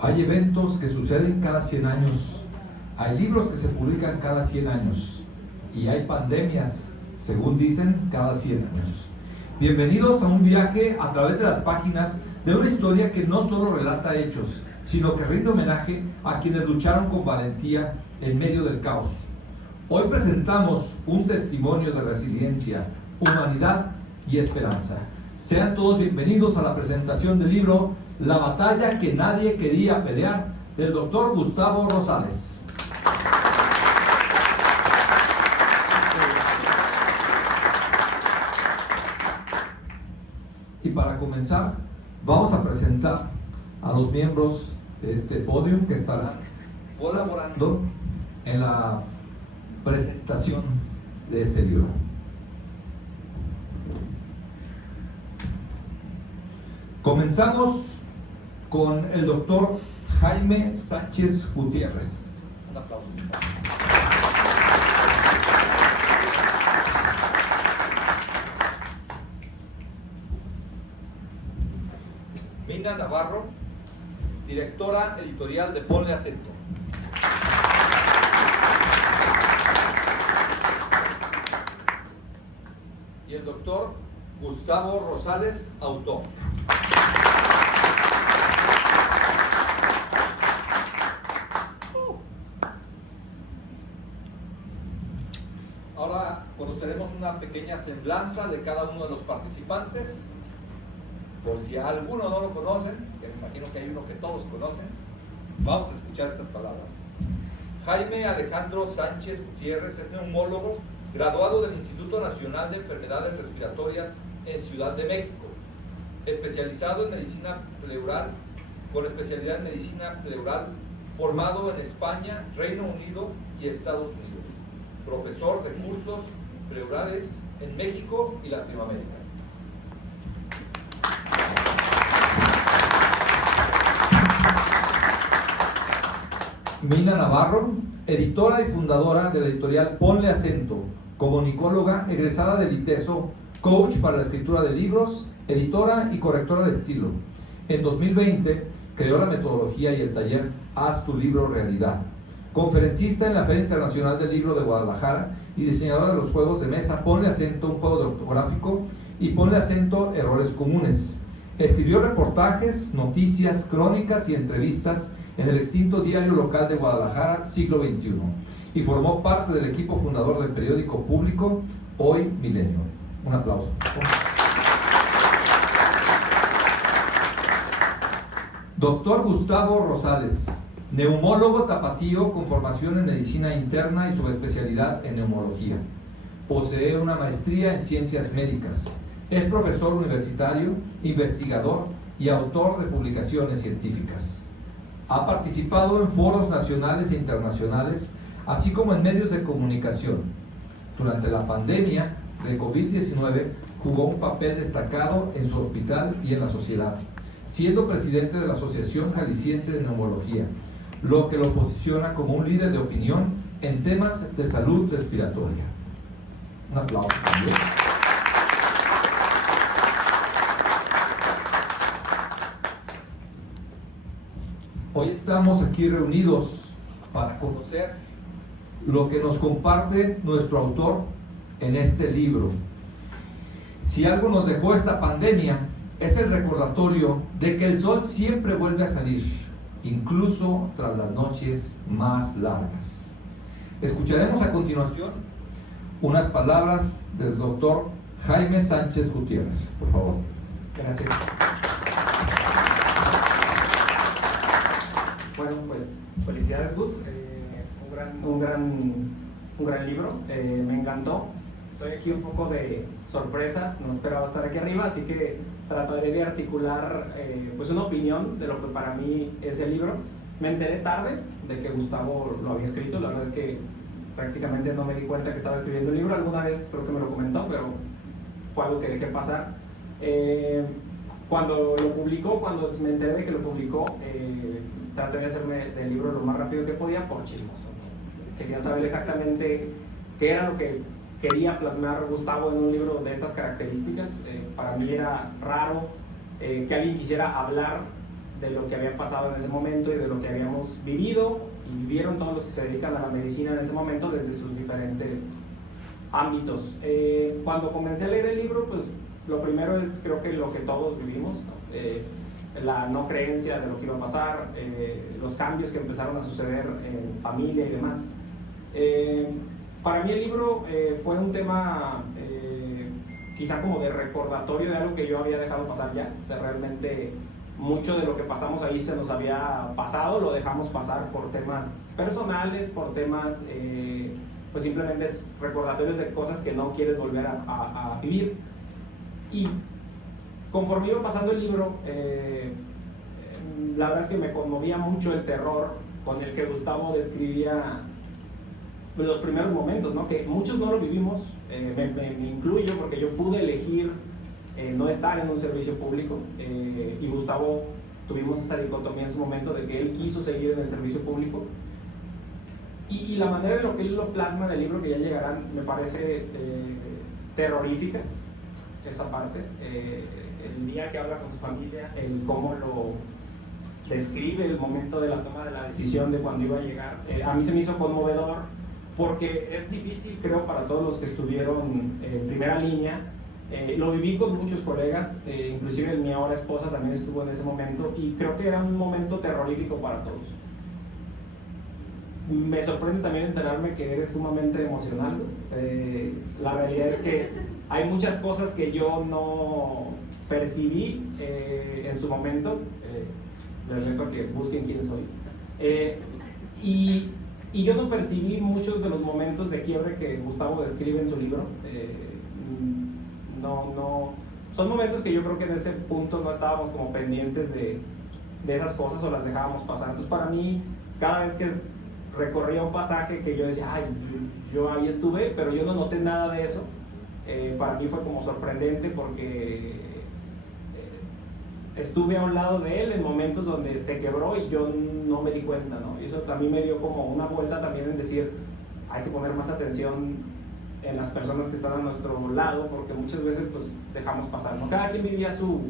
Hay eventos que suceden cada 100 años, hay libros que se publican cada 100 años y hay pandemias, según dicen, cada 100 años. Bienvenidos a un viaje a través de las páginas de una historia que no solo relata hechos, sino que rinde homenaje a quienes lucharon con valentía en medio del caos. Hoy presentamos un testimonio de resiliencia, humanidad y esperanza. Sean todos bienvenidos a la presentación del libro La batalla que nadie quería pelear, del doctor Gustavo Rosales. Y para comenzar, vamos a presentar a los miembros de este podio que estarán colaborando en la presentación de este libro. Comenzamos con el doctor Jaime Sánchez Gutiérrez. Un aplauso. Mina Navarro, directora editorial de Ponle Acento. Y el doctor Gustavo Rosales, autor. Ahora conoceremos una pequeña semblanza de cada uno de los participantes. Por si a alguno no lo conocen, que me imagino que hay uno que todos conocen, vamos a escuchar estas palabras. Jaime Alejandro Sánchez Gutiérrez es neumólogo, graduado del Instituto Nacional de Enfermedades Respiratorias en Ciudad de México, especializado en medicina pleural, con especialidad en medicina pleural, formado en España, Reino Unido y Estados Unidos, profesor de cursos pleurales en México y Latinoamérica. Mina Navarro, editora y fundadora de la editorial Ponle Acento, comunicóloga egresada del ITESO, coach para la escritura de libros, editora y correctora de estilo. En 2020 creó la metodología y el taller Haz tu libro realidad. Conferencista en la Feria Internacional del Libro de Guadalajara y diseñadora de los juegos de mesa Ponle Acento, un juego de ortográfico, y Ponle Acento, errores comunes. Escribió reportajes, noticias, crónicas y entrevistas en el extinto diario local de Guadalajara, Siglo XXI, y formó parte del equipo fundador del periódico público Hoy Milenio. Un aplauso. Doctor Gustavo Rosales, neumólogo tapatío con formación en medicina interna y subespecialidad en neumología. Posee una maestría en ciencias médicas. Es profesor universitario, investigador y autor de publicaciones científicas. Ha participado en foros nacionales e internacionales, así como en medios de comunicación. Durante la pandemia de COVID-19 jugó un papel destacado en su hospital y en la sociedad, siendo presidente de la Asociación Jalisciense de Neumología, lo que lo posiciona como un líder de opinión en temas de salud respiratoria. Un aplauso también. Hoy estamos aquí reunidos para conocer lo que nos comparte nuestro autor en este libro. Si algo nos dejó esta pandemia, es el recordatorio de que el sol siempre vuelve a salir, incluso tras las noches más largas. Escucharemos a continuación unas palabras del doctor Jaime Sánchez Gutiérrez, por favor. Gracias. Bueno, pues felicidades, Gus. Un gran libro. Me encantó. Estoy aquí un poco de sorpresa, no esperaba estar aquí arriba, así que trataré de articular pues una opinión de lo que para mí es el libro. Me enteré tarde de que Gustavo lo había escrito. La verdad es que prácticamente no me di cuenta que estaba escribiendo un libro. Alguna vez creo que me lo comentó, pero fue algo que dejé pasar. Cuando lo publicó, cuando me enteré de que lo publicó, traté de hacerme del libro lo más rápido que podía por chismoso. Quería saber exactamente qué era lo que quería plasmar Gustavo en un libro de estas características. Para mí era raro que alguien quisiera hablar de lo que había pasado en ese momento y de lo que habíamos vivido y vivieron todos los que se dedican a la medicina en ese momento desde sus diferentes ámbitos. Cuando comencé a leer el libro, pues lo primero es, creo que lo que todos vivimos, ¿no? La no creencia de lo que iba a pasar, los cambios que empezaron a suceder en familia y demás. Para mí el libro fue un tema quizá como de recordatorio de algo que yo había dejado pasar ya. O sea, realmente mucho de lo que pasamos ahí se nos había pasado, lo dejamos pasar por temas personales, por temas pues simplemente recordatorios de cosas que no quieres volver a vivir. Y conforme iba pasando el libro, la verdad es que me conmovía mucho el terror con el que Gustavo describía los primeros momentos, ¿no? Que muchos no lo vivimos, me incluyo porque yo pude elegir no estar en un servicio público, y Gustavo tuvimos esa dicotomía en su momento de que él quiso seguir en el servicio público, y la manera en la que él lo plasma en el libro que ya llegarán me parece terrorífica, esa parte, el día que habla con tu familia, el cómo lo describe el momento de la toma de la decisión de cuando iba a llegar, a mí se me hizo conmovedor porque es difícil, creo, para todos los que estuvieron en primera línea. Lo viví con muchos colegas, inclusive mi ahora esposa también estuvo en ese momento, y creo que era un momento terrorífico para todos. Me sorprende también enterarme que eres sumamente emocional, Luz. La realidad es que hay muchas cosas que yo no percibí en su momento. Les reto a que busquen quién soy. Y yo no percibí muchos de los momentos de quiebre que Gustavo describe en su libro. No, son momentos que yo creo que en ese punto no estábamos como pendientes de esas cosas o las dejábamos pasar. Entonces para mí, cada vez que recorría un pasaje que yo decía, ay, yo ahí estuve, pero yo no noté nada de eso, para mí fue como sorprendente porque estuve a un lado de él en momentos donde se quebró y yo no me di cuenta, ¿no? Y eso también me dio como una vuelta también en decir, hay que poner más atención en las personas que están a nuestro lado, porque muchas veces pues dejamos pasar, ¿no? Cada quien vivía su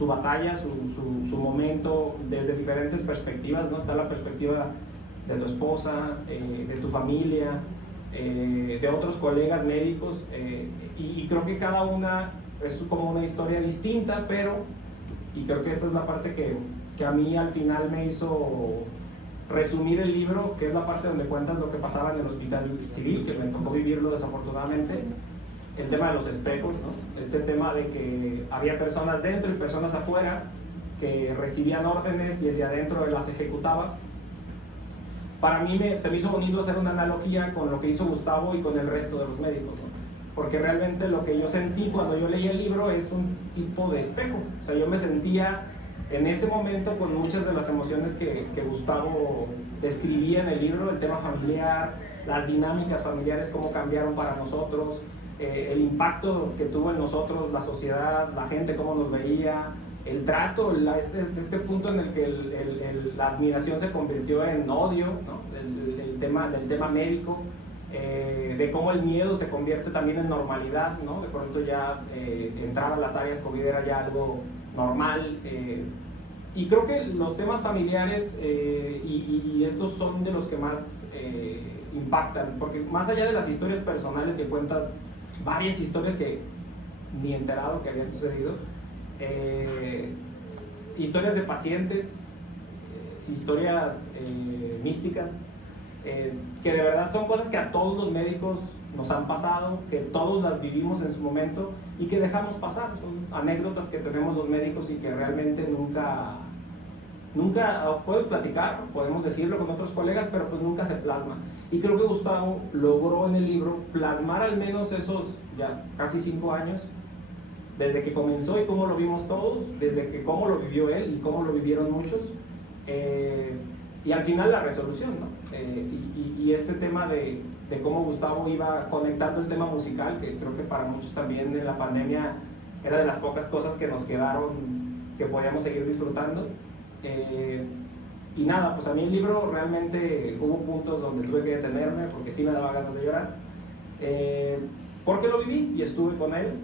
batalla, su momento desde diferentes perspectivas, ¿no? Está la perspectiva de tu esposa, de tu familia, de otros colegas médicos, y creo que cada una es como una historia distinta, y creo que esa es la parte que a mí al final me hizo resumir el libro, que es la parte donde cuentas lo que pasaba en el hospital civil, que me tocó vivirlo desafortunadamente, el tema de los espejos, ¿no? Este tema de que había personas dentro y personas afuera que recibían órdenes y el de adentro las ejecutaba. Para mí se me hizo bonito hacer una analogía con lo que hizo Gustavo y con el resto de los médicos, ¿no? Porque realmente lo que yo sentí cuando yo leí el libro es un tipo de espejo. O sea, yo me sentía en ese momento con muchas de las emociones que Gustavo describía en el libro, el tema familiar, las dinámicas familiares, cómo cambiaron para nosotros, el impacto que tuvo en nosotros la sociedad, la gente, cómo nos veía, el trato, este punto en el que la admiración se convirtió en odio, ¿no? Del tema médico, de cómo el miedo se convierte también en normalidad, ¿no? De pronto ya entrar a las áreas COVID era ya algo normal, y creo que los temas familiares y estos son de los que más impactan, porque más allá de las historias personales que cuentas, varias historias que ni enterado que habían sucedido, historias de pacientes, historias místicas, que de verdad son cosas que a todos los médicos nos han pasado, que todos las vivimos en su momento y que dejamos pasar. Son anécdotas que tenemos los médicos y que realmente nunca podemos platicar, podemos decirlo con otros colegas, pero pues nunca se plasma. Y creo que Gustavo logró en el libro plasmar al menos esos ya casi 5 años, desde que comenzó y cómo lo vimos todos, desde que cómo lo vivió él y cómo lo vivieron muchos, y al final la resolución, ¿no? Y este tema de cómo Gustavo iba conectando el tema musical, que creo que para muchos también en la pandemia era de las pocas cosas que nos quedaron, que podíamos seguir disfrutando. Y nada, pues a mí el libro realmente hubo puntos donde tuve que detenerme porque sí me daba ganas de llorar, porque lo viví y estuve con él,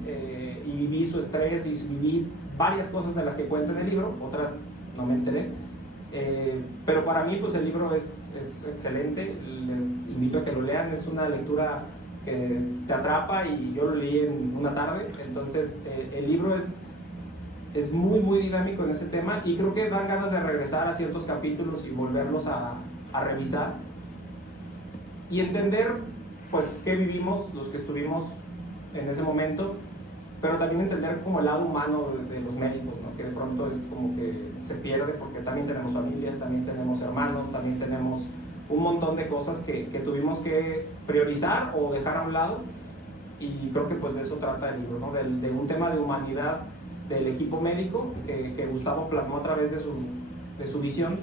y viví su estrés y viví varias cosas de las que cuenta en el libro, otras no me enteré, pero para mí pues el libro es excelente, les invito a que lo lean, es una lectura que te atrapa y yo lo leí en una tarde, entonces el libro es muy muy dinámico en ese tema y creo que dan ganas de regresar a ciertos capítulos y volverlos a revisar y entender pues qué vivimos los que estuvimos en ese momento, pero también entender como el lado humano de los médicos, ¿no? Que de pronto es como que se pierde porque también tenemos familias, también tenemos hermanos, también tenemos un montón de cosas que tuvimos que priorizar o dejar a un lado, y creo que pues de eso trata el libro, ¿no? De un tema de humanidad del equipo médico que Gustavo plasmó a través de su visión,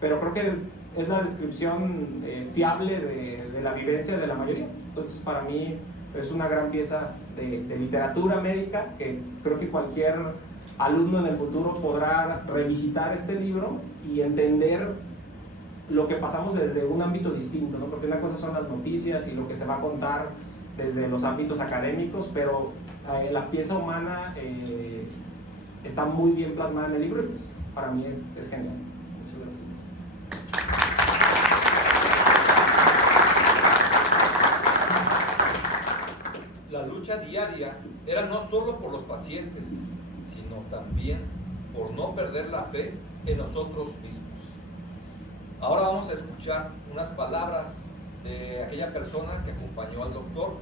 pero creo que es la descripción fiable de la vivencia de la mayoría. Entonces para mí es una gran pieza de literatura médica que creo que cualquier alumno en el futuro podrá revisitar este libro y entender lo que pasamos desde un ámbito distinto, ¿no? Porque una cosa son las noticias y lo que se va a contar desde los ámbitos académicos, pero la pieza humana está muy bien plasmada en el libro y pues para mí es genial. Muchas gracias. La lucha diaria era no solo por los pacientes, sino también por no perder la fe en nosotros mismos. Ahora vamos a escuchar unas palabras de aquella persona que acompañó al doctor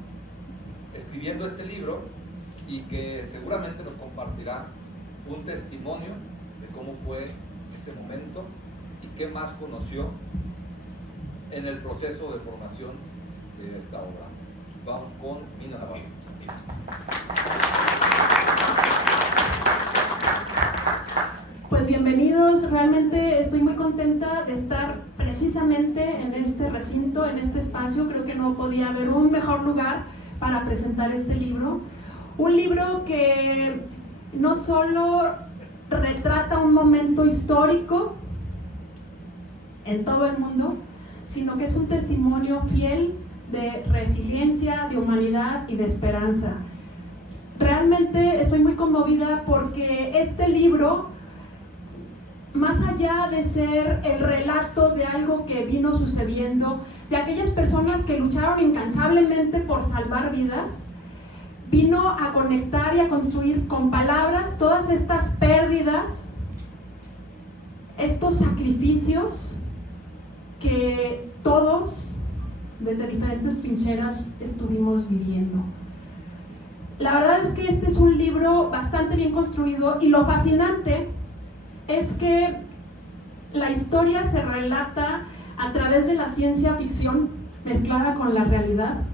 escribiendo este libro y que seguramente nos compartirá un testimonio de cómo fue ese momento y qué más conoció en el proceso de formación de esta obra. Vamos con Mina Navarro. Pues bienvenidos, realmente estoy muy contenta de estar precisamente en este recinto, en este espacio. Creo que no podía haber un mejor lugar para presentar este libro. Un libro que no solo retrata un momento histórico en todo el mundo, sino que es un testimonio fiel de resiliencia, de humanidad y de esperanza. Realmente estoy muy conmovida porque este libro, más allá de ser el relato de algo que vino sucediendo, de aquellas personas que lucharon incansablemente por salvar vidas, vino a conectar y a construir con palabras todas estas pérdidas, estos sacrificios que todos desde diferentes trincheras estuvimos viviendo. La verdad es que este es un libro bastante bien construido y lo fascinante es que la historia se relata a través de la ciencia ficción mezclada con la realidad,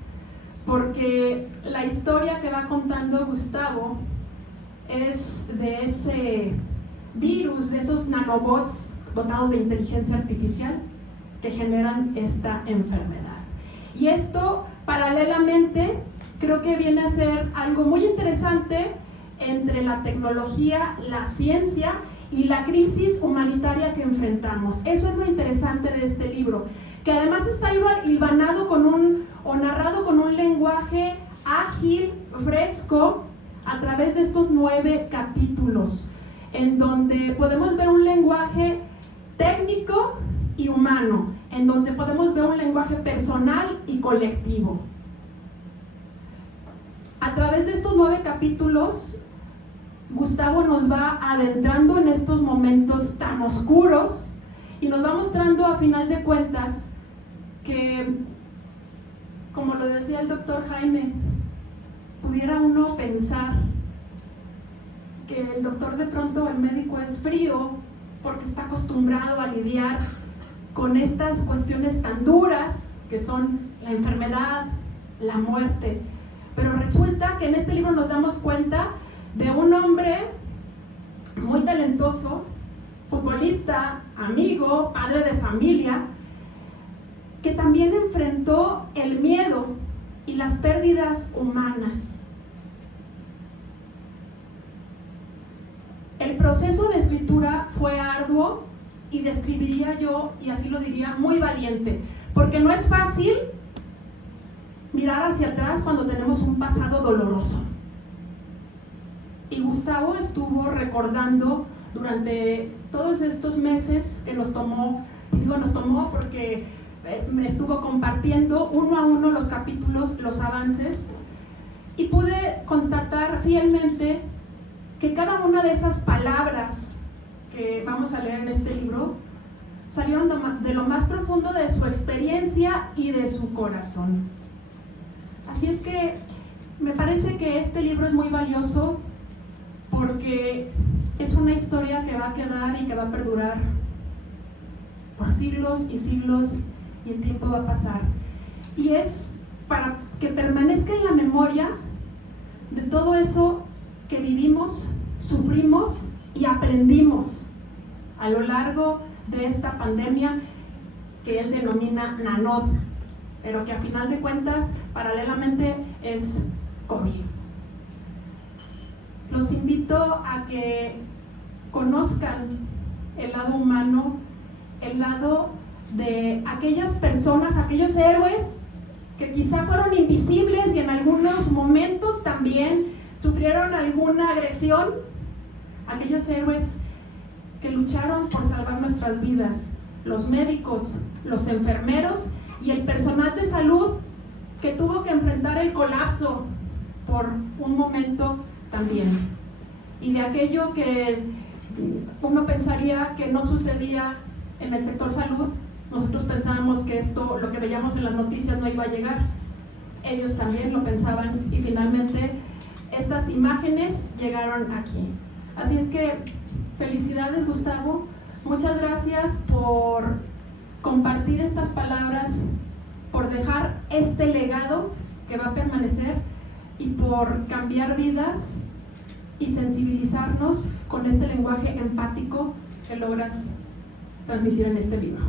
porque la historia que va contando Gustavo es de ese virus, de esos nanobots dotados de inteligencia artificial que generan esta enfermedad. Y esto, paralelamente, creo que viene a ser algo muy interesante entre la tecnología, la ciencia y la crisis humanitaria que enfrentamos. Eso es lo interesante de este libro, que además está hilvanado o narrado con un lenguaje ágil, fresco, a través de estos 9 capítulos, en donde podemos ver un lenguaje técnico y humano, en donde podemos ver un lenguaje personal y colectivo. A través de estos 9 capítulos, Gustavo nos va adentrando en estos momentos tan oscuros y nos va mostrando a final de cuentas que, como lo decía el doctor Jaime, pudiera uno pensar que el doctor de pronto, el médico, es frío porque está acostumbrado a lidiar con estas cuestiones tan duras que son la enfermedad, la muerte. Pero resulta que en este libro nos damos cuenta de un hombre muy talentoso, futbolista, amigo, padre de familia, que también enfrentó el miedo y las pérdidas humanas. El proceso de escritura fue arduo y describiría yo, y así lo diría, muy valiente, porque no es fácil mirar hacia atrás cuando tenemos un pasado doloroso. Y Gustavo estuvo recordando durante todos estos meses que nos tomó, y digo nos tomó porque me estuvo compartiendo uno a uno los capítulos, los avances, y pude constatar fielmente que cada una de esas palabras que vamos a leer en este libro salieron de lo más profundo de su experiencia y de su corazón. Así es que me parece que este libro es muy valioso porque es una historia que va a quedar y que va a perdurar por siglos y siglos, y el tiempo va a pasar. Y es para que permanezca en la memoria de todo eso que vivimos, sufrimos y aprendimos a lo largo de esta pandemia que él denomina NANOD, pero que a final de cuentas paralelamente es COVID. Los invito a que conozcan el lado humano, el lado de aquellas personas, aquellos héroes que quizá fueron invisibles y en algunos momentos también sufrieron alguna agresión, aquellos héroes que lucharon por salvar nuestras vidas, los médicos, los enfermeros y el personal de salud que tuvo que enfrentar el colapso por un momento también. Y de aquello que uno pensaría que no sucedía en el sector salud, nosotros pensábamos que esto, lo que veíamos en las noticias, no iba a llegar. Ellos también lo pensaban y finalmente estas imágenes llegaron aquí. Así es que felicidades, Gustavo, muchas gracias por compartir estas palabras, por dejar este legado que va a permanecer y por cambiar vidas y sensibilizarnos con este lenguaje empático que logras transmitir en este libro.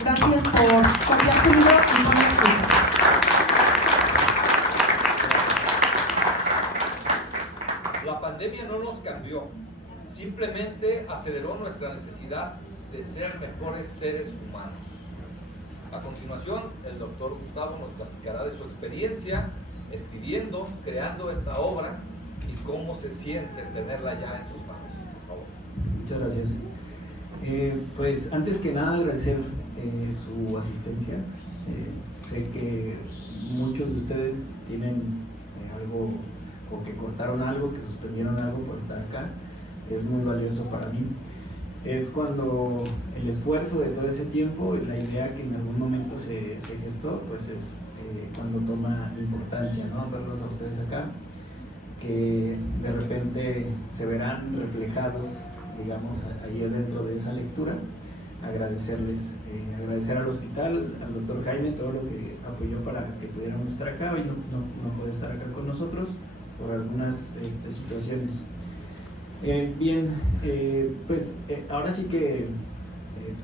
Gracias por confiar tu libro y por La pandemia no nos cambió, simplemente aceleró nuestra necesidad de ser mejores seres humanos. A continuación, el doctor Gustavo nos platicará de su experiencia escribiendo, creando esta obra y cómo se siente tenerla ya en sus manos. Por favor. Muchas gracias. Pues antes que nada agradecer su asistencia. Sé que muchos de ustedes tienen algo, o que cortaron algo, que suspendieron algo por estar acá. Es muy valioso para mí. Es cuando el esfuerzo de todo ese tiempo, la idea que en algún momento se gestó, pues es cuando toma importancia, ¿no? Verlos a ustedes acá, que de repente se verán reflejados, digamos, ahí adentro de esa lectura. Agradecerles, agradecer al hospital, al doctor Jaime, todo lo que apoyó para que pudiéramos estar acá. Hoy no puede estar acá con nosotros por algunas situaciones. Pues ahora sí que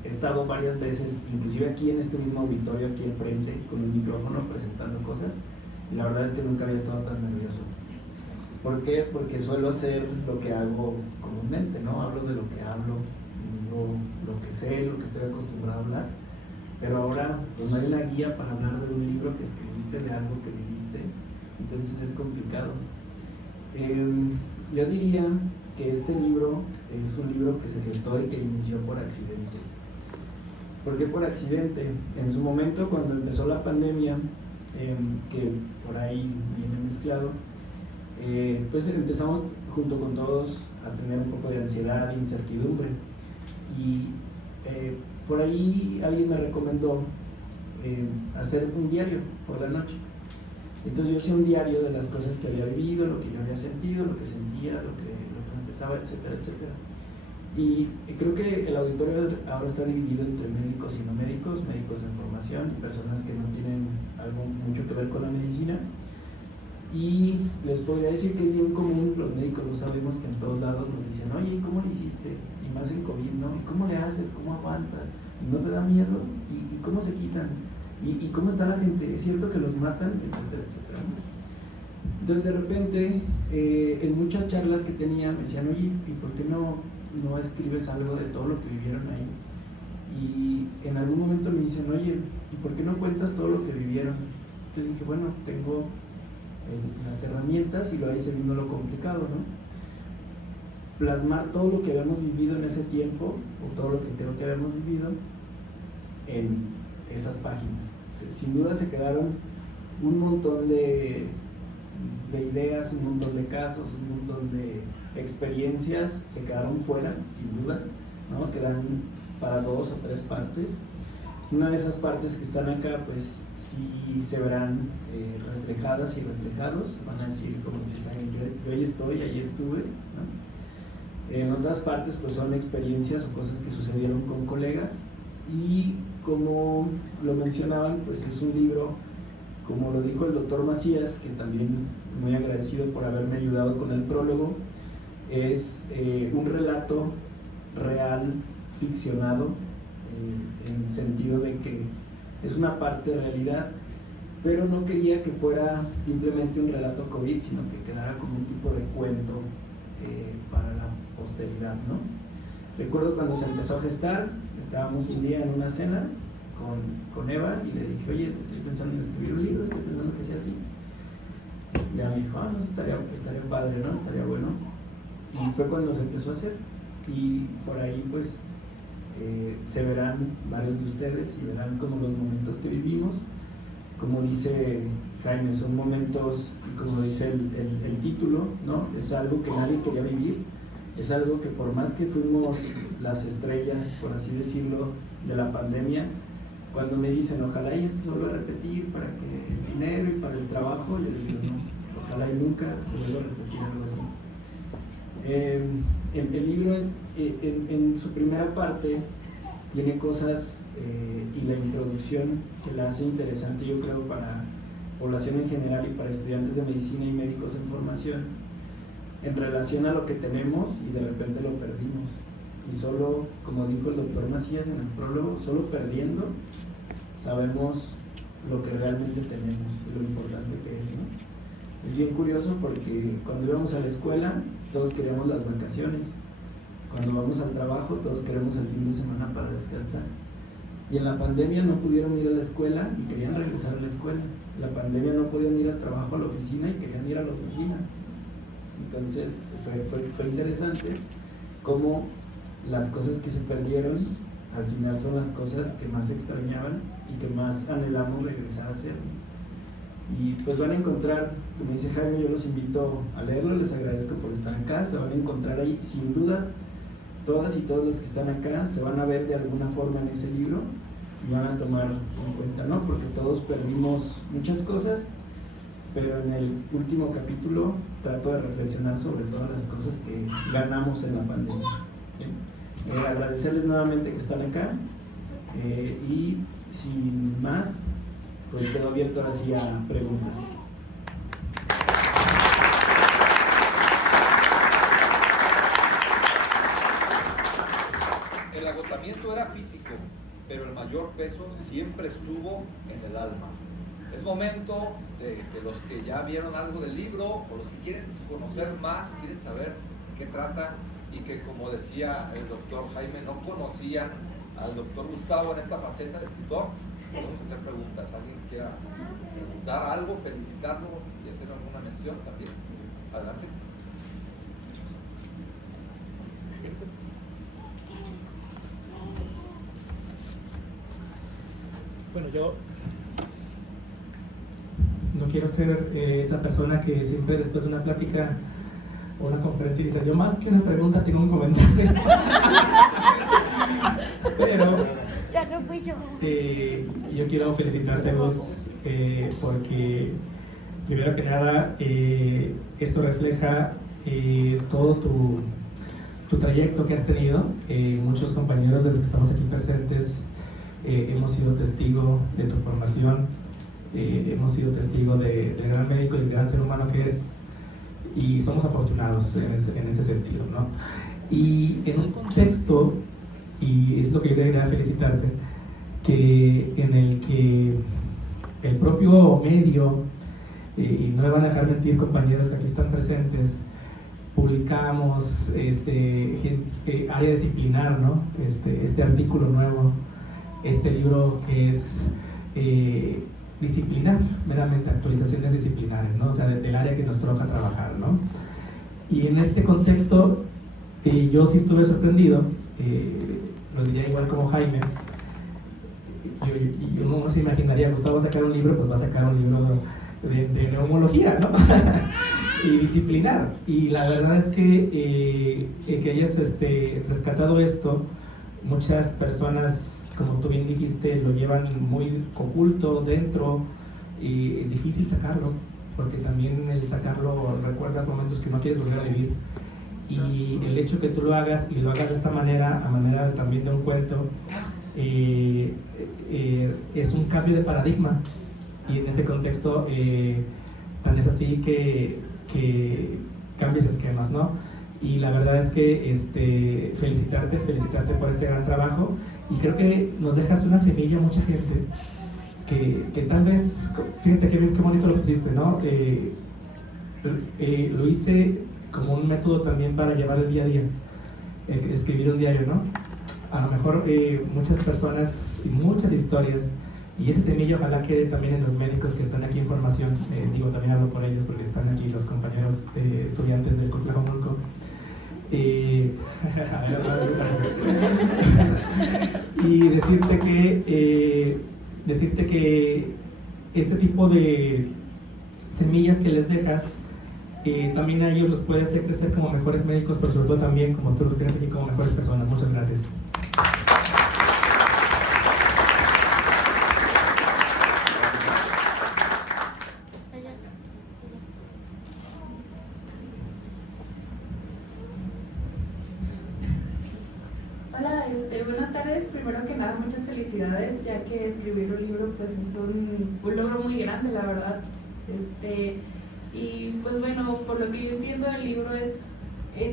he estado varias veces, inclusive aquí en este mismo auditorio, aquí enfrente, con un micrófono presentando cosas, y la verdad es que nunca había estado tan nervioso. ¿Por qué? Porque suelo hacer lo que hago comúnmente, ¿no? Hablo de lo que hablo, digo lo que sé, lo que estoy acostumbrado a hablar, pero ahora pues no hay una guía para hablar de un libro que escribiste, de algo que viviste, entonces es complicado. Yo diría que este libro es un libro que se gestó y que inició por accidente. ¿Por qué por accidente? En su momento, cuando empezó la pandemia, que por ahí viene mezclado, pues empezamos junto con todos a tener un poco de ansiedad e incertidumbre, y por ahí alguien me recomendó hacer un diario por la noche. Entonces yo hacía un diario de las cosas que había vivido, lo que yo había sentido, lo que sentía, lo que empezaba, etcétera, etcétera. Y creo que el auditorio ahora está dividido entre médicos y no médicos, médicos en formación y personas que no tienen algo mucho que ver con la medicina. Y les podría decir que es bien común, los médicos lo sabemos, que en todos lados nos dicen, oye, ¿y cómo lo hiciste? Y más en COVID, ¿no? ¿Y cómo le haces? ¿Cómo aguantas? ¿Y no te da miedo? ¿Y cómo se quitan? ¿Y cómo está la gente? ¿Es cierto que los matan? Etcétera, etcétera. Entonces de repente, en muchas charlas que tenía, me decían, oye, ¿y por qué no escribes algo de todo lo que vivieron ahí? Y en algún momento me dicen, oye, ¿y por qué no cuentas todo lo que vivieron Entonces dije, bueno, tengo las herramientas y luego ahí se vino lo complicado, ¿no? Plasmar todo lo que habíamos vivido en ese tiempo, o todo lo que creo que habíamos vivido en esas páginas. Sin duda se quedaron un montón de ideas, un montón de casos, un montón de experiencias, se quedaron fuera, sin duda, ¿no? Quedan para 2 o 3 partes. Una de esas partes que están acá, pues sí se verán reflejadas y reflejados, van a decir, como dice Jaime, yo ahí estoy, ahí estuve, ¿no? En otras partes pues son experiencias o cosas que sucedieron con colegas, y como lo mencionaban, pues es un libro, como lo dijo el doctor Macías, que también muy agradecido por haberme ayudado con el prólogo, es un relato real, ficcionado, en sentido de que es una parte de realidad, pero no quería que fuera simplemente un relato COVID, sino que quedara como un tipo de cuento para la posteridad, ¿no? Recuerdo cuando se empezó a gestar, estábamos un día en una cena con Eva y le dije, oye, estoy pensando en escribir un libro, estoy pensando que sea así. Y ya me dijo, no, estaría padre, ¿no? Estaría bueno. Y fue cuando se empezó a hacer, y por ahí pues se verán varios de ustedes y verán como los momentos que vivimos. Como dice Jaime, son momentos, y como dice el título, ¿no? Es algo que nadie quería vivir, es algo que por más que fuimos las estrellas, por así decirlo, de la pandemia, cuando me dicen, ojalá y esto se vuelva a repetir para que el dinero y para el trabajo, yo les digo, no, ojalá y nunca se vuelva a repetir algo así. El libro, en su primera parte, tiene cosas y la introducción que la hace interesante, yo creo, para población en general y para estudiantes de medicina y médicos en formación, en relación a lo que tenemos y de repente lo perdimos. Y solo, como dijo el doctor Macías en el prólogo, solo perdiendo sabemos lo que realmente tenemos y lo importante que es, ¿no? Es bien curioso porque cuando íbamos a la escuela todos queríamos las vacaciones, cuando vamos al trabajo todos queremos el fin de semana para descansar, y en la pandemia no pudieron ir a la escuela y querían regresar a la escuela, en la pandemia no podían ir al trabajo, a la oficina, y querían ir a la oficina. Entonces fue interesante cómo las cosas que se perdieron al final son las cosas que más extrañaban y que más anhelamos regresar a hacer. Y pues van a encontrar, como dice Jaime, yo los invito a leerlo, les agradezco por estar acá, se van a encontrar ahí, sin duda, todas y todos los que están acá se van a ver de alguna forma en ese libro y van a tomar en cuenta, ¿no? Porque todos perdimos muchas cosas, pero en el último capítulo trato de reflexionar sobre todas las cosas que ganamos en la pandemia. Agradecerles nuevamente que están acá, y sin más, pues quedo abierto ahora sí a preguntas. El agotamiento era físico, pero el mayor peso siempre estuvo en el alma. Es momento de que los que ya vieron algo del libro o los que quieren conocer más, quieren saber qué trata, y que, como decía el doctor Jaime, no conocían al doctor Gustavo en esta faceta de escritor, podemos hacer preguntas. ¿Alguien quiera preguntar algo, felicitarlo y hacer alguna mención también? Adelante. Bueno, yo no quiero ser esa persona que siempre después de una plática o una conferencia dice, yo más que una pregunta tengo un comentario. Pero ya no fui yo. Yo quiero felicitarte vos, porque primero que nada esto refleja todo tu trayecto que has tenido. Muchos compañeros de los que estamos aquí presentes hemos sido testigo de tu formación, hemos sido testigo del gran médico y del gran ser humano que eres, y somos afortunados en ese sentido, ¿no? Y en un contexto, y es lo que yo quería felicitarte, en el que el propio medio, y no me van a dejar mentir compañeros que aquí están presentes, publicamos área disciplinar, ¿no? Este artículo nuevo, este libro que es disciplinar, meramente actualizaciones disciplinares, ¿no? O sea, del área que nos toca trabajar, ¿no? Y en este contexto, yo sí estuve sorprendido, lo diría igual como Jaime. Uno se imaginaría, Gustavo va a sacar un libro, pues va a sacar un libro de neumología, ¿no? Y disciplinar. Y la verdad es que hayas rescatado esto, muchas personas, como tú bien dijiste, lo llevan muy oculto dentro, y es difícil sacarlo, porque también el sacarlo recuerdas momentos que no quieres volver a vivir. Y el hecho que tú lo hagas, y lo hagas de esta manera, a manera también de un cuento, es un cambio de paradigma. Y en ese contexto, tan es así que cambias esquemas, ¿no? Y la verdad es que felicitarte por este gran trabajo, y creo que nos dejas una semilla a mucha gente que tal vez, fíjate qué bonito lo pusiste, ¿no? Lo hice como un método también para llevar el día a día, escribir un diario, ¿no? A lo mejor muchas personas y muchas historias, y esa semilla ojalá quede también en los médicos que están aquí en formación. Digo, también hablo por ellos porque están aquí los compañeros estudiantes del Cutlajomulco. Y decirte que este tipo de semillas que les dejas, también a ellos los puede hacer crecer como mejores médicos, pero sobre todo también, como tú los tienes aquí, como mejores personas. Muchas gracias. Hola, buenas tardes. Primero que nada, muchas felicidades, ya que escribir un libro pues es un logro muy grande, la verdad. Y pues bueno, por lo que yo entiendo, el libro es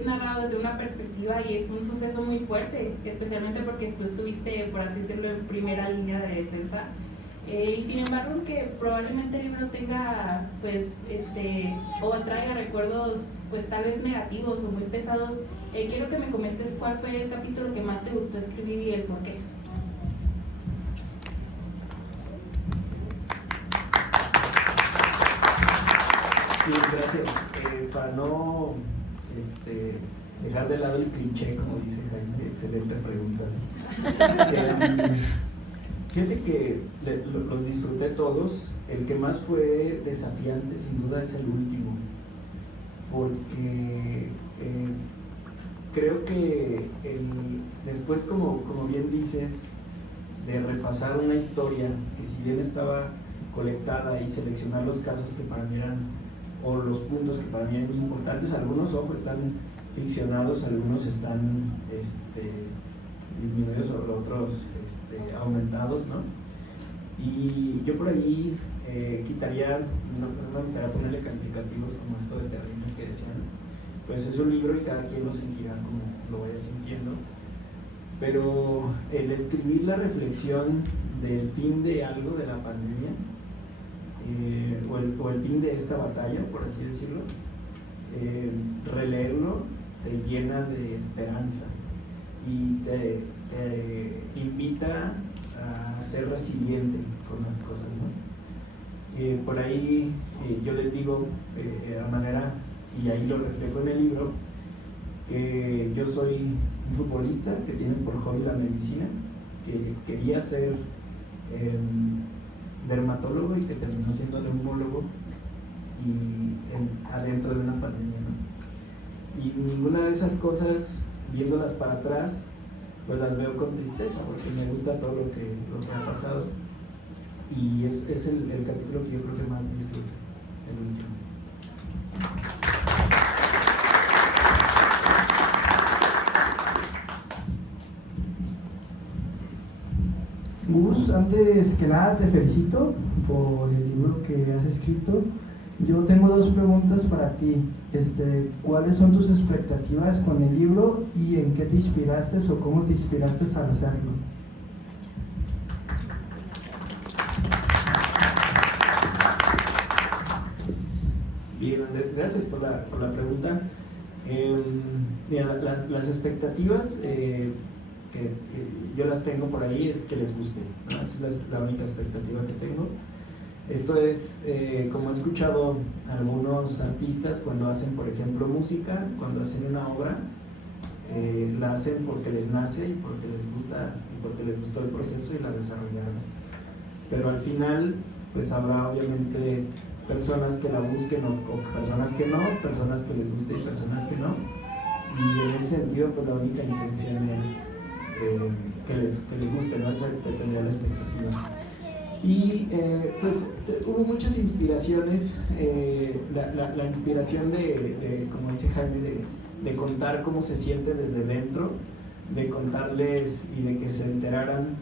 narrado desde una perspectiva y es un suceso muy fuerte, especialmente porque tú estuviste, por así decirlo, en primera línea de defensa. Y sin embargo, que probablemente el libro tenga, pues, o traiga recuerdos, pues tal vez negativos o muy pesados. Quiero que me comentes cuál fue el capítulo que más te gustó escribir y el por qué. Bien, gracias. Para no dejar de lado el cliché, como dice Jaime, excelente pregunta, ¿no? Fíjate que los disfruté todos. El que más fue desafiante, sin duda, es el último, porque creo que después, como bien dices, de repasar una historia que, si bien estaba colectada, y seleccionar los casos que para mí eran, o los puntos que para mí eran importantes, algunos, ojo, están ficcionados, algunos están disminuidos, o otros aumentados, ¿no? Y yo por ahí quitaría, no me gustaría ponerle calificativos como esto de terrible que decían, pues es un libro y cada quien lo sentirá como lo vaya sintiendo, pero el escribir la reflexión del fin de algo, de la pandemia, o el fin de esta batalla, por así decirlo, releerlo te llena de esperanza y te invita a ser resiliente con las cosas, ¿no? Por ahí yo les digo, a manera, y ahí lo reflejo en el libro, que yo soy un futbolista que tiene por hobby la medicina, que quería ser dermatólogo y que terminó siendo neumólogo, y adentro de una pandemia, ¿no? Y ninguna de esas cosas, viéndolas para atrás, pues las veo con tristeza, porque me gusta todo lo que ha pasado, y es el capítulo que yo creo que más disfruto, el último. Gus, antes que nada te felicito por el libro que has escrito. Yo tengo dos preguntas para ti. ¿Cuáles son tus expectativas con el libro y en qué te inspiraste o cómo te inspiraste al hacerlo? Bien, Andrés, gracias por la pregunta. Mira, las expectativas que yo las tengo por ahí es que les guste, ¿no? Esa es la única expectativa que tengo. Esto es, como he escuchado algunos artistas cuando hacen, por ejemplo, música, cuando hacen una obra, la hacen porque les nace y porque les gusta y porque les gustó el proceso y la desarrollaron. Pero al final, pues habrá obviamente personas que la busquen o personas que no, personas que les guste y personas que no. Y en ese sentido, pues la única intención es que les guste, ¿no? Esa tendría la expectativa. Y pues hubo muchas inspiraciones, la inspiración de, como dice Jaime, de contar cómo se siente desde dentro, de contarles y de que se enteraran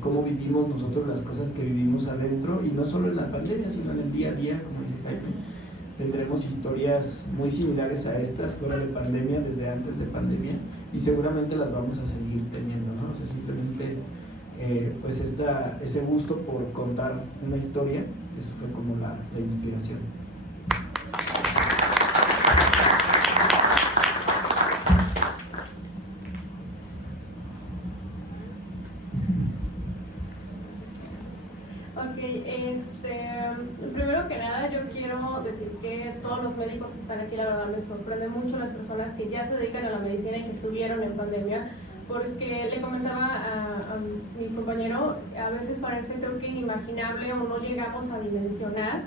cómo vivimos nosotros las cosas que vivimos adentro, y no solo en la pandemia, sino en el día a día, como dice Jaime. Tendremos historias muy similares a estas fuera de pandemia, desde antes de pandemia, y seguramente las vamos a seguir teniendo, ¿no? O sea, simplemente pues ese gusto por contar una historia, eso fue como la inspiración. Primero que nada yo quiero decir que todos los médicos que están aquí, la verdad me sorprende mucho las personas que ya se dedican a la medicina y que estuvieron en pandemia, porque le comentaba a mi compañero, a veces parece, creo que inimaginable o no llegamos a dimensionar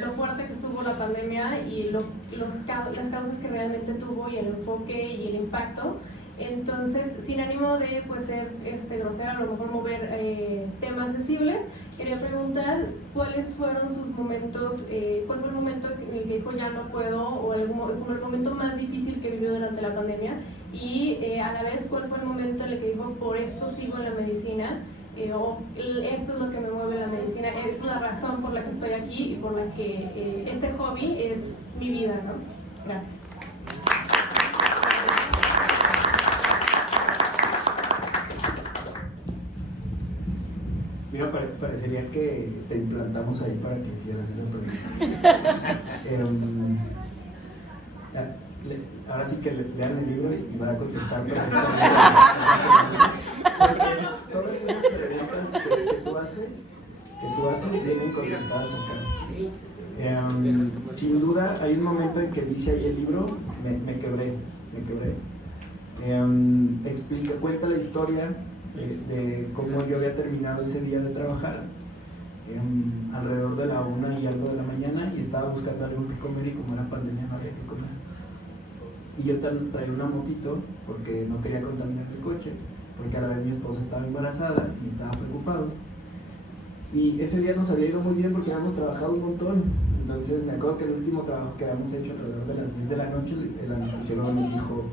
lo fuerte que estuvo la pandemia y las causas que realmente tuvo y el enfoque y el impacto. Entonces, sin ánimo de pues, ser grosera, a lo mejor mover temas sensibles, quería preguntar cuáles fueron sus momentos, cuál fue el momento en el que dijo ya no puedo, o como el momento más difícil que vivió durante la pandemia, y a la vez cuál fue el momento en el que dijo por esto sigo en la medicina, o esto es lo que me mueve la medicina, esta es la razón por la que estoy aquí y por la que este hobby es mi vida, ¿no? Gracias. Mira, parecería que te implantamos ahí para que hicieras esa pregunta. Ahora sí que lean el libro y va a contestar perfectamente. Porque todas esas preguntas que tú haces vienen contestadas acá. Sin duda, hay un momento en que dice ahí el libro, me quebré. Cuenta la historia de cómo yo había terminado ese día de trabajar alrededor de la 1 y algo de la mañana, y estaba buscando algo que comer, y como era pandemia no había que comer, y yo traía una motito porque no quería contaminar el coche, porque a la vez mi esposa estaba embarazada y estaba preocupado, y ese día nos había ido muy bien porque habíamos trabajado un montón. Entonces me acuerdo que el último trabajo que habíamos hecho alrededor de las 10 de la noche, el anestesiólogo nos dijo: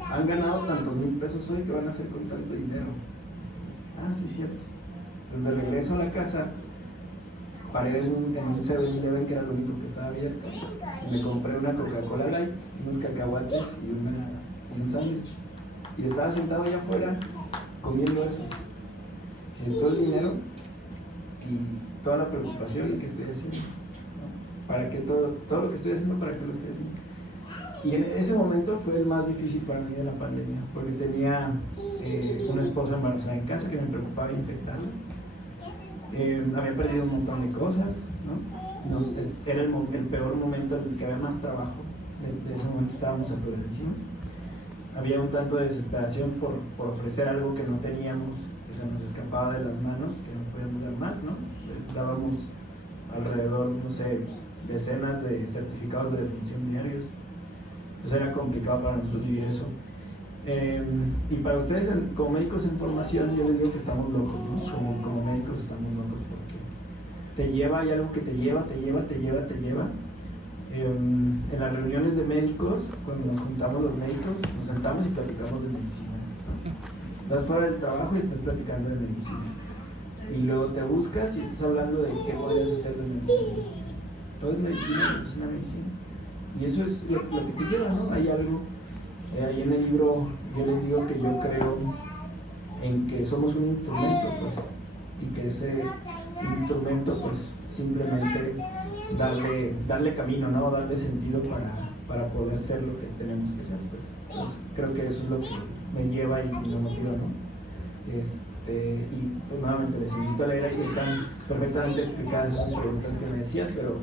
han ganado tantos mil pesos hoy, ¿qué van a hacer con tanto dinero? Ah, sí, cierto. Entonces de regreso a la casa, paré en un 7-Eleven que era lo único que estaba abierto, y me compré una Coca-Cola Light, unos cacahuates y un sándwich, y estaba sentado allá afuera comiendo eso. Y todo el dinero y toda la preocupación que estoy haciendo, ¿no? ¿Para qué todo lo que estoy haciendo, para qué lo estoy haciendo? Y en ese momento fue el más difícil para mí de la pandemia, porque tenía una esposa embarazada en casa que me preocupaba infectarla. Había perdido un montón de cosas, ¿no? Era el peor momento en el que había más trabajo. De ese momento estábamos saturadísimos. Había un tanto de desesperación por ofrecer algo que no teníamos, que se nos escapaba de las manos, que no podíamos dar más, ¿no? Dábamos alrededor, no sé, decenas de certificados de defunción diarios. Entonces era complicado para nosotros vivir eso. Y para ustedes, como médicos en formación, yo les digo que estamos locos, ¿no? Como médicos estamos locos porque te lleva, hay algo que te lleva. En las reuniones de médicos, cuando nos juntamos los médicos, nos sentamos y platicamos de medicina. Estás fuera del trabajo y estás platicando de medicina. Y luego te buscas y estás hablando de qué podrías hacer de medicina. Todo es medicina. Y eso es lo que te lleva, ¿no? Hay algo, ahí en el libro yo les digo que yo creo en que somos un instrumento, pues, y que ese instrumento, pues, simplemente darle camino, ¿no? Darle sentido para poder ser lo que tenemos que ser, pues. Entonces, creo que eso es lo que me lleva y me motiva, ¿no? Y pues, nuevamente les invito a leer, aquí están perfectamente explicadas esas preguntas que me decías, pero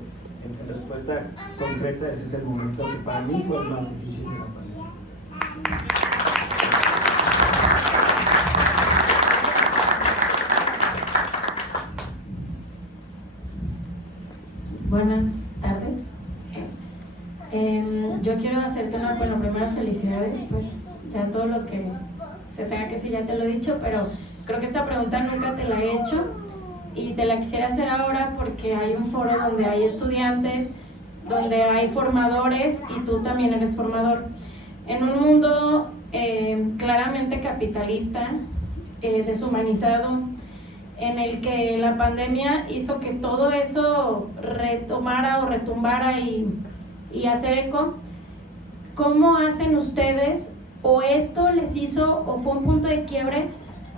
en respuesta concreta ese es el momento que para mí fue el más difícil de la pandemia. Buenas tardes. Yo quiero hacerte primero felicidades, pues ya todo lo que se tenga que decir ya te lo he dicho, pero creo que esta pregunta nunca te la he hecho y te la quisiera hacer ahora porque hay un foro donde hay estudiantes, donde hay formadores y tú también eres formador. En un mundo claramente capitalista, deshumanizado, en el que la pandemia hizo que todo eso retomara o retumbara y hacer eco, ¿cómo hacen ustedes o esto les hizo o fue un punto de quiebre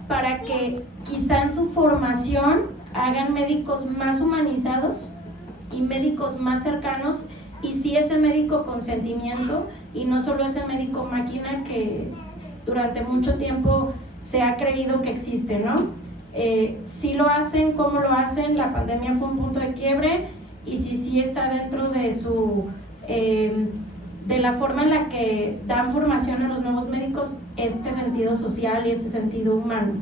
para que quizá en su formación hagan médicos más humanizados y médicos más cercanos y sí ese médico con sentimiento y no solo ese médico máquina que durante mucho tiempo se ha creído que existe, ¿no? Si lo hacen, cómo lo hacen, la pandemia fue un punto de quiebre y si sí está dentro de su de la forma en la que dan formación a los nuevos médicos este sentido social y este sentido humano.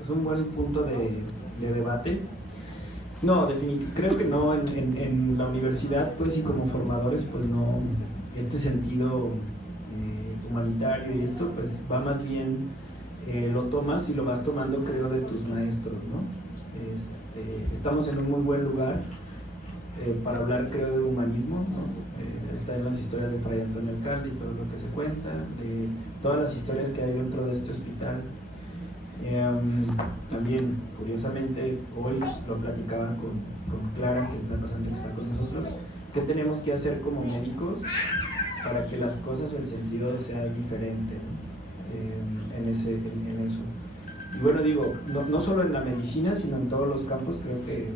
Es un buen punto de debate. No, definitivamente, creo que no, en la universidad pues y como formadores pues no, este sentido humanitario y esto pues va más bien, lo tomas y lo vas tomando creo de tus maestros, ¿no? Estamos en un muy buen lugar para hablar creo de humanismo, ¿no? Está en las historias de Fray Antonio Alcalde y todo lo que se cuenta, de todas las historias que hay dentro de este hospital. También, curiosamente, hoy lo platicaba con Clara, que es la pasante que está con nosotros, ¿qué tenemos que hacer como médicos para que las cosas o el sentido sea diferente, ¿no? En eso? Y bueno, digo, no solo en la medicina, sino en todos los campos creo que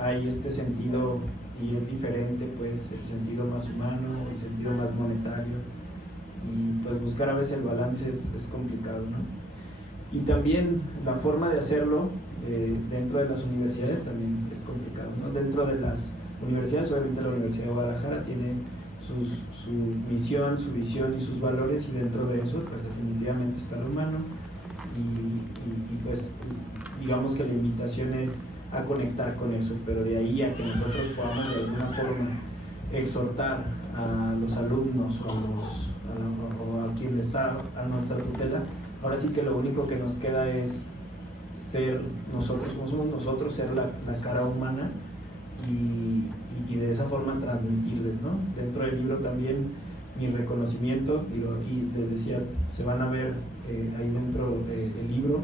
hay este sentido y es diferente, pues, el sentido más humano, el sentido más monetario, y pues buscar a veces el balance es complicado, ¿no? Y también la forma de hacerlo dentro de las universidades también es complicado, ¿no? Dentro de las universidades, obviamente la Universidad de Guadalajara tiene su misión, su visión y sus valores, y dentro de eso pues definitivamente está lo humano y pues digamos que la invitación es a conectar con eso, pero de ahí a que nosotros podamos de alguna forma exhortar a los alumnos o a quien está a nuestra tutela. Ahora sí que lo único que nos queda es ser nosotros, como somos nosotros, ser la cara humana y de esa forma transmitirles, ¿no? Dentro del libro también mi reconocimiento, digo, aquí les decía, se van a ver ahí dentro del libro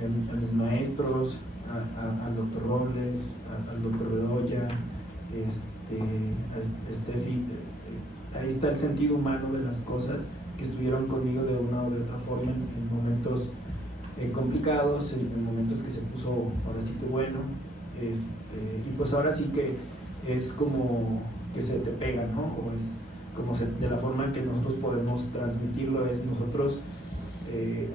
a mis maestros, al doctor Robles, al doctor Bedoya, a Steffi, ahí está el sentido humano de las cosas, que estuvieron conmigo de una o de otra forma en momentos complicados, en momentos que se puso ahora sí que bueno, y pues ahora sí que es como que se te pega, ¿no? O es como de la forma en que nosotros podemos transmitirlo, es nosotros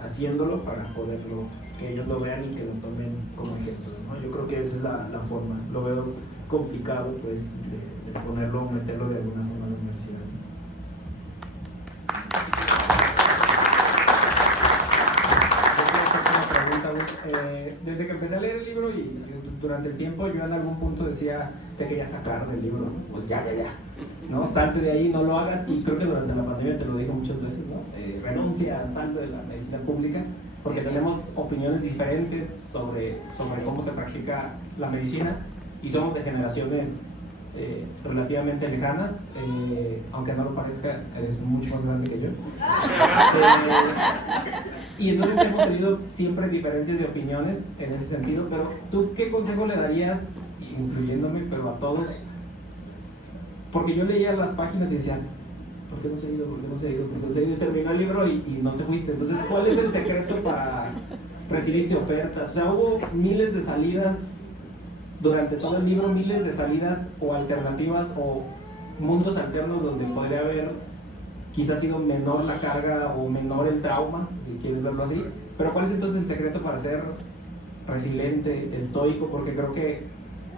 haciéndolo para poderlo, que ellos lo vean y que lo tomen como ejemplo, ¿no? Yo creo que esa es la forma, lo veo complicado pues de ponerlo, meterlo de alguna forma en la universidad. Desde que empecé a leer el libro y durante el tiempo yo en algún punto decía, te quería sacar del libro, pues ya, ¿no? Salte de ahí, no lo hagas, y creo que durante la pandemia te lo digo muchas veces, ¿no? Renuncia, salte de la medicina pública, porque tenemos opiniones diferentes sobre cómo se practica la medicina y somos de generaciones relativamente lejanas, aunque no lo parezca, eres mucho más grande que yo. Y entonces hemos tenido siempre diferencias de opiniones en ese sentido, pero ¿tú qué consejo le darías, incluyéndome, pero a todos? Porque yo leía las páginas y decía, ¿por qué no se ha ido? ¿Por qué no se ha ido? ¿Por qué no se ha ido? Terminó el libro y no te fuiste. Entonces, ¿cuál es el secreto para recibiste ofertas? O sea, hubo miles de salidas durante todo el libro, miles de salidas o alternativas o mundos alternos donde podría haber quizás sido menor la carga o menor el trauma, si quieres verlo así, pero ¿cuál es entonces el secreto para ser resiliente, estoico? Porque creo que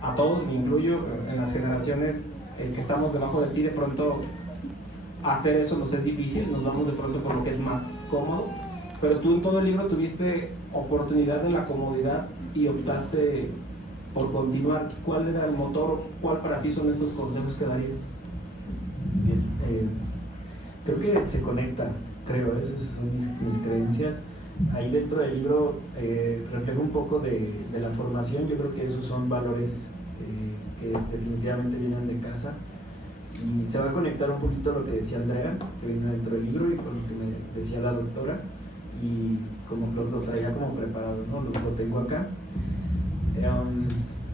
a todos, me incluyo, en las generaciones que estamos debajo de ti, de pronto hacer eso nos es difícil, nos vamos de pronto por lo que es más cómodo, pero tú en todo el libro tuviste oportunidad de la comodidad y optaste por continuar. ¿Cuál era el motor? ¿Cuál para ti son estos consejos que darías? Bien, creo que se conecta, esas son mis creencias. Ahí dentro del libro refleja un poco de la formación. Yo creo que esos son valores que definitivamente vienen de casa, y se va a conectar un poquito lo que decía Andrea, que viene dentro del libro, y con lo que me decía la doctora, y como lo traía como preparado, ¿no? Lo tengo acá.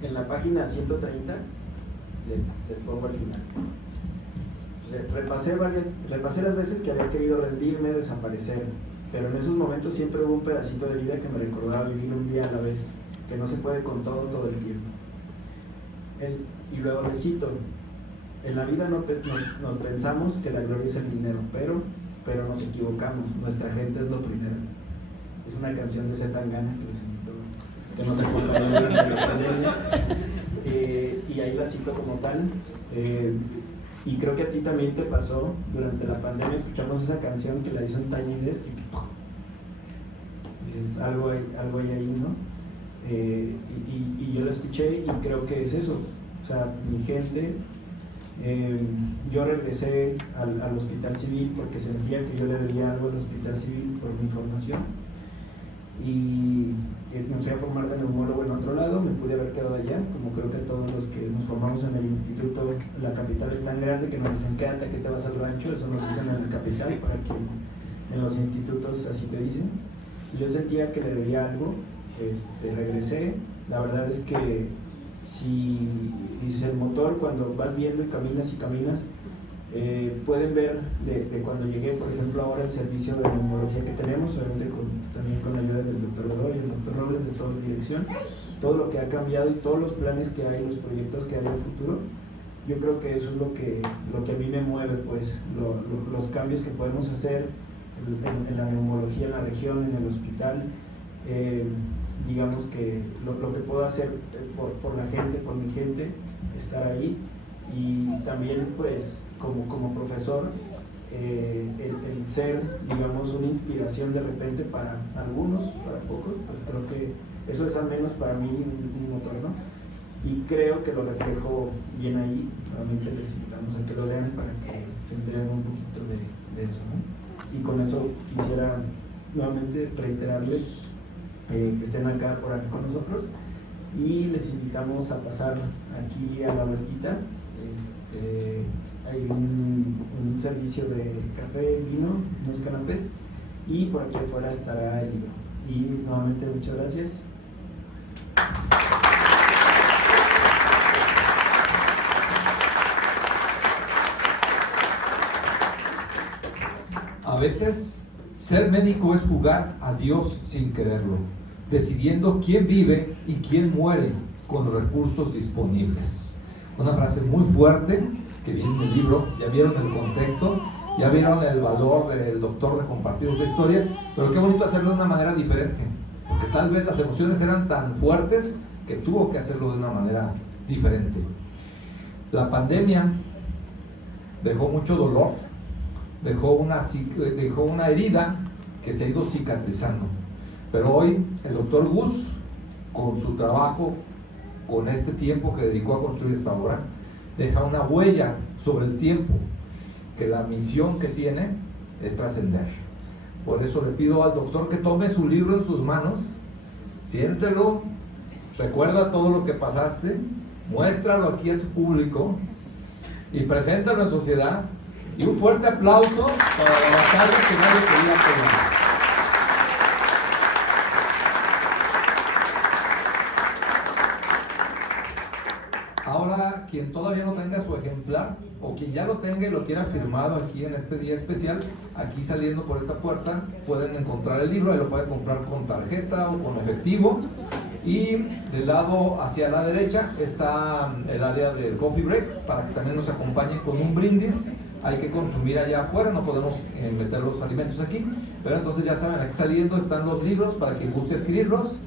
En la página 130 les pongo al final. O sea, repasé las veces que había querido rendirme, desaparecer, pero en esos momentos siempre hubo un pedacito de vida que me recordaba vivir un día a la vez, que no se puede con todo el tiempo. Y luego les cito: en la vida nos pensamos que la gloria es el dinero, pero nos equivocamos, nuestra gente es lo primero. Es una canción de Zetangana que les invito, que nos acompañó durante la pandemia, y ahí la cito como tal. Y creo que a ti también te pasó durante la pandemia. Escuchamos esa canción que la hizo en Tiny Desk, que dices, algo hay ahí, ¿no? Y yo la escuché y creo que es eso. O sea, mi gente, yo regresé al hospital civil porque sentía que yo le debía algo al hospital civil por mi formación, y me fui a formar de neumólogo en otro lado. Me pude haber quedado allá, como creo que todos los que nos formamos en el instituto. La capital es tan grande que nos dicen, quédate, que te vas al rancho. Eso nos dicen en la capital, para que en los institutos así te dicen. Yo sentía que le debía algo, regresé. La verdad es que si dice el motor, cuando vas viendo y caminas, pueden ver de cuando llegué, por ejemplo, ahora el servicio de neumología que tenemos, obviamente también con la ayuda del doctor Bedoya y del doctor Robles, de toda la dirección, todo lo que ha cambiado y todos los planes que hay, los proyectos que hay a futuro. Yo creo que eso es lo que a mí me mueve, pues, los cambios que podemos hacer en la neumología, en la región, en el hospital. Digamos que lo que puedo hacer por la gente, por mi gente, estar ahí. Y también, pues, como profesor, el ser, digamos, una inspiración de repente para algunos, para pocos, pues creo que eso es al menos para mí un motor, ¿no? Y creo que lo reflejo bien ahí. Nuevamente les invitamos a que lo lean para que se enteren un poquito de eso, ¿no? Y con eso quisiera nuevamente reiterarles que estén acá con nosotros, y les invitamos a pasar aquí a la vueltita. Hay un servicio de café, vino, unos canapés, y por aquí afuera estará el libro. Y nuevamente muchas gracias. A veces ser médico es jugar a Dios sin quererlo, decidiendo quién vive y quién muere con los recursos disponibles. Una frase muy fuerte que viene en el libro. Ya vieron el contexto, ya vieron el valor del doctor de compartir esta historia, pero qué bonito hacerlo de una manera diferente, porque tal vez las emociones eran tan fuertes que tuvo que hacerlo de una manera diferente. La pandemia dejó mucho dolor, dejó una herida que se ha ido cicatrizando, pero hoy el doctor Gus, con su trabajo, con este tiempo que dedicó a construir esta obra, deja una huella sobre el tiempo, que la misión que tiene es trascender. Por eso le pido al doctor que tome su libro en sus manos, siéntelo, recuerda todo lo que pasaste, muéstralo aquí a tu público y preséntalo en sociedad. Y un fuerte aplauso para la batalla que nadie quería pelear. Ahora, quien todavía no tenga su ejemplo ejemplar, o quien ya lo tenga y lo quiera firmado aquí en este día especial, aquí saliendo por esta puerta pueden encontrar el libro, ahí lo pueden comprar con tarjeta o con efectivo. Y del lado hacia la derecha está el área del coffee break, para que también nos acompañen con un brindis. Hay que consumir allá afuera, no podemos meter los alimentos aquí, pero entonces ya saben, aquí saliendo están los libros para quien guste adquirirlos,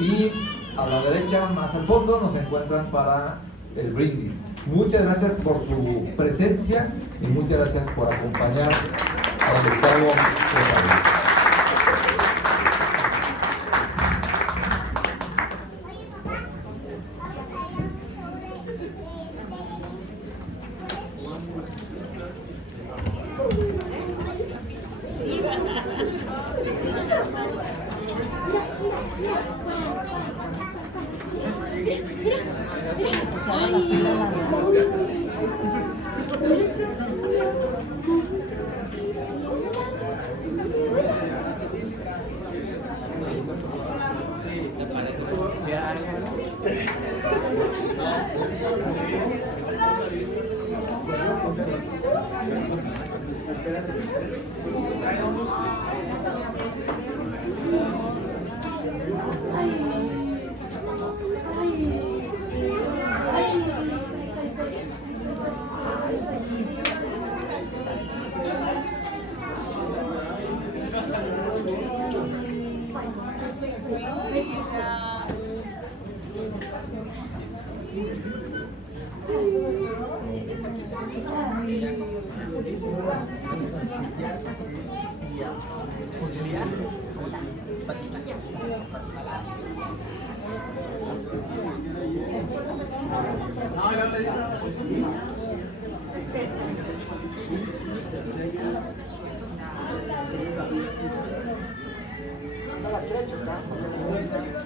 y a la derecha, más al fondo, nos encuentran para el brindis. Muchas gracias por su presencia y muchas gracias por acompañar a Gustavo Rosales. No la quiero chocar.